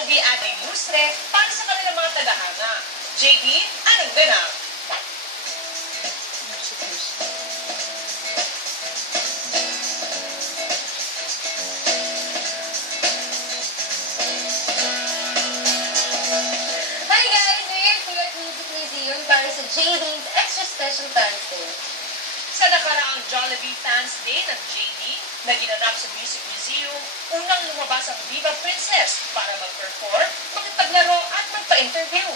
Jovi at Ilustre para sa kanilang mga tagahanga. JB, anong ganap? Hi guys! We're here at Music Museum para sa JD's Extra Special Fans Day. Sa nakaraang Jollibee Fans Day ng JD na ginanap sa Music Museum, unang lumabas ang Diva Princess para mag-perform, makipaglaro at magpa-interview.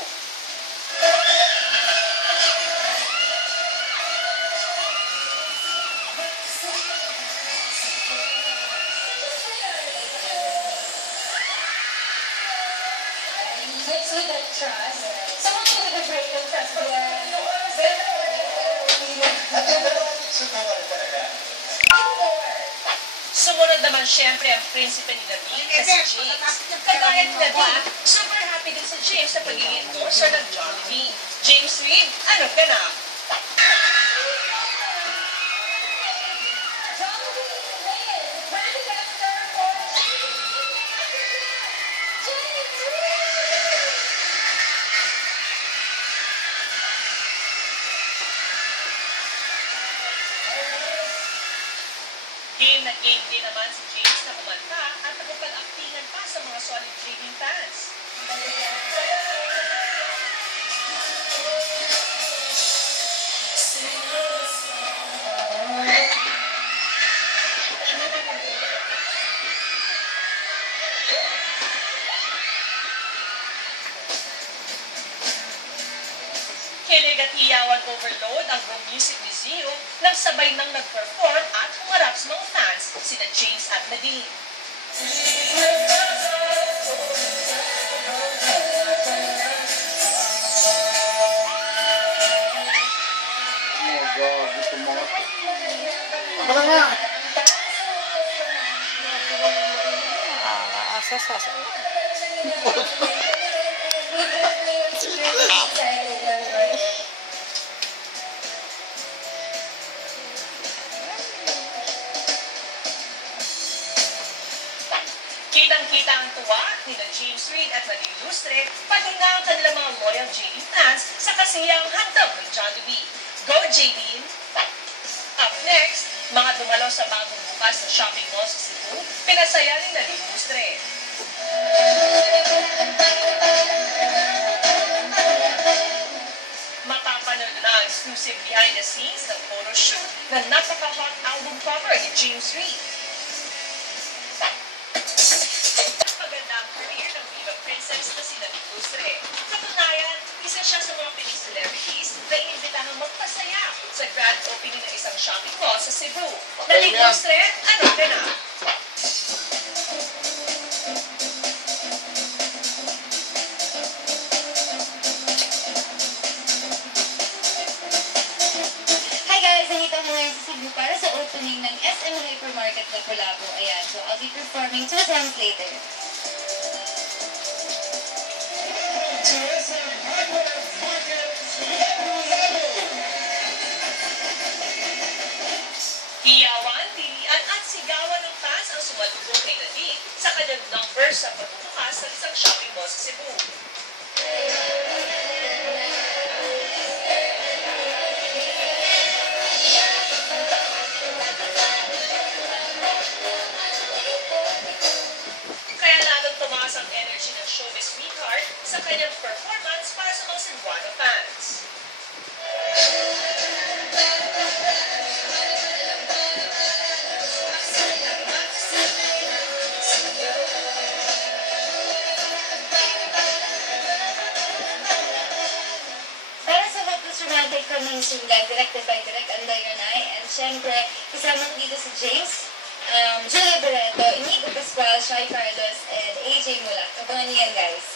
It's with that trust. Someone with a break of trust. Sumunod naman syempre ang prinsipe ni David na si James. Kagaya ni David, super happy din si James sa pagiging endorser ng Jollibee. James Reid, anong ganap? Game na game din naman si James na kumanta at nakapag-actingan pa sa mga solid trading fans. Kilig at iyawan overload ang Go Music Museum nang sabay nang nag-perform at humarap sa mga fans sina James at Nadine. Oh God, gusto mo. Ako na nga. Asas. Kitang-kita ang tuwa ni James Reid at Nadine Ilustre, pati nga ang kanilang mga loyal JD fans sa kasiyang handog ng Jollibee. Go JD! Up next, mga dumalo sa bagong bukas na shopping mall sa Cebu, pinasaya ni Nadine Ilustre. Mapapanood na ang exclusive behind the scenes ng photo shoot na napaka-hot album cover ni James Reid. Magandang career ng Diva Princess na si Nadine Ilustre. Katunayan, isa siya sa mga piling celebrities na inimbitahang magpasaya sa grand opening ng isang shopping mall sa Cebu. Nadine Ilustre, anong ganap? Hi guys! Nandito ako ngayon sa Cebu para sa opening ng SM Hypermarket na Lapu-Lapu. Ayan, so I'll be performing 2 songs later. Iyawan, tilian at sigawan ng fans ang sumalubong kay Nadine sa kanyang number sa pagbubukas ng isang shopping mall sa Cebu. Kaya lalong tumaas ang energy ng showbiz sweetheart sa kanyang performance para sa mga Cebuano fans. Para sa Hopeless Romantic kaming single, directed by Direk Andayanay, and syempre, kasama ko dito si James, Julia Barreto, Inigo Pascual, Shai Carlos, and AJ Mulak. Abangan niyo yan, guys.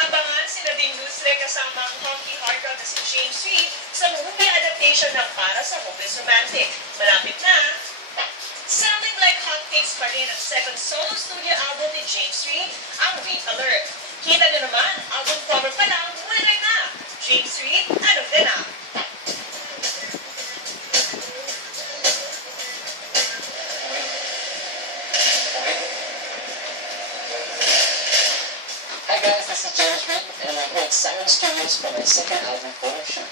Abangan si Nadine Ilustre kasama ang honky heartthrob na si James Reid sa movie adaptation ng Para sa Hopeless Romantic. Malapit na! Sounding like hotcakes pa rin ang second solo studio album ni James Reid, ang Reid Alert. Kita niyo naman, album cover pa lang, wala na! James Reid, anong ganap? pictures for my second album photo shoot.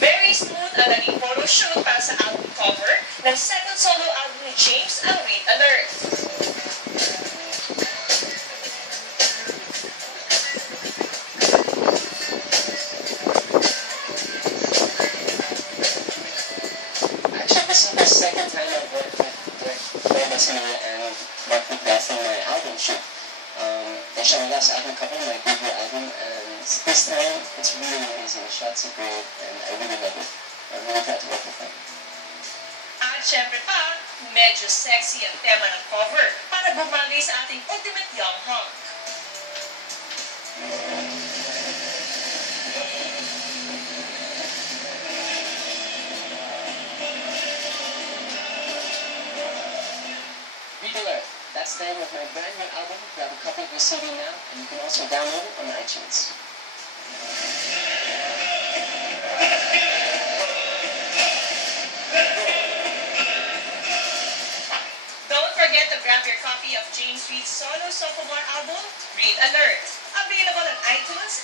Very smooth ang naging photo shoot para sa album cover ng second solo album ni James, ang Red Alert. Actually, this is the second time I've worked with Thomas and Mark McGrath on my album shoot. They shot my last album cover, my debut album, and this time it's really amazing. The shots are great, and I really love it. I'm really glad to work with them. At syempre pa, medyo sexy ang tema ng cover para bumagay sa ating ultimate young hunk. Red Alert. That's the name of my brand new album. Grab a copy of your CD now, and you can also download it on iTunes. Don't forget to grab your copy of James Reid's solo sophomore album, Red Alert. Available on iTunes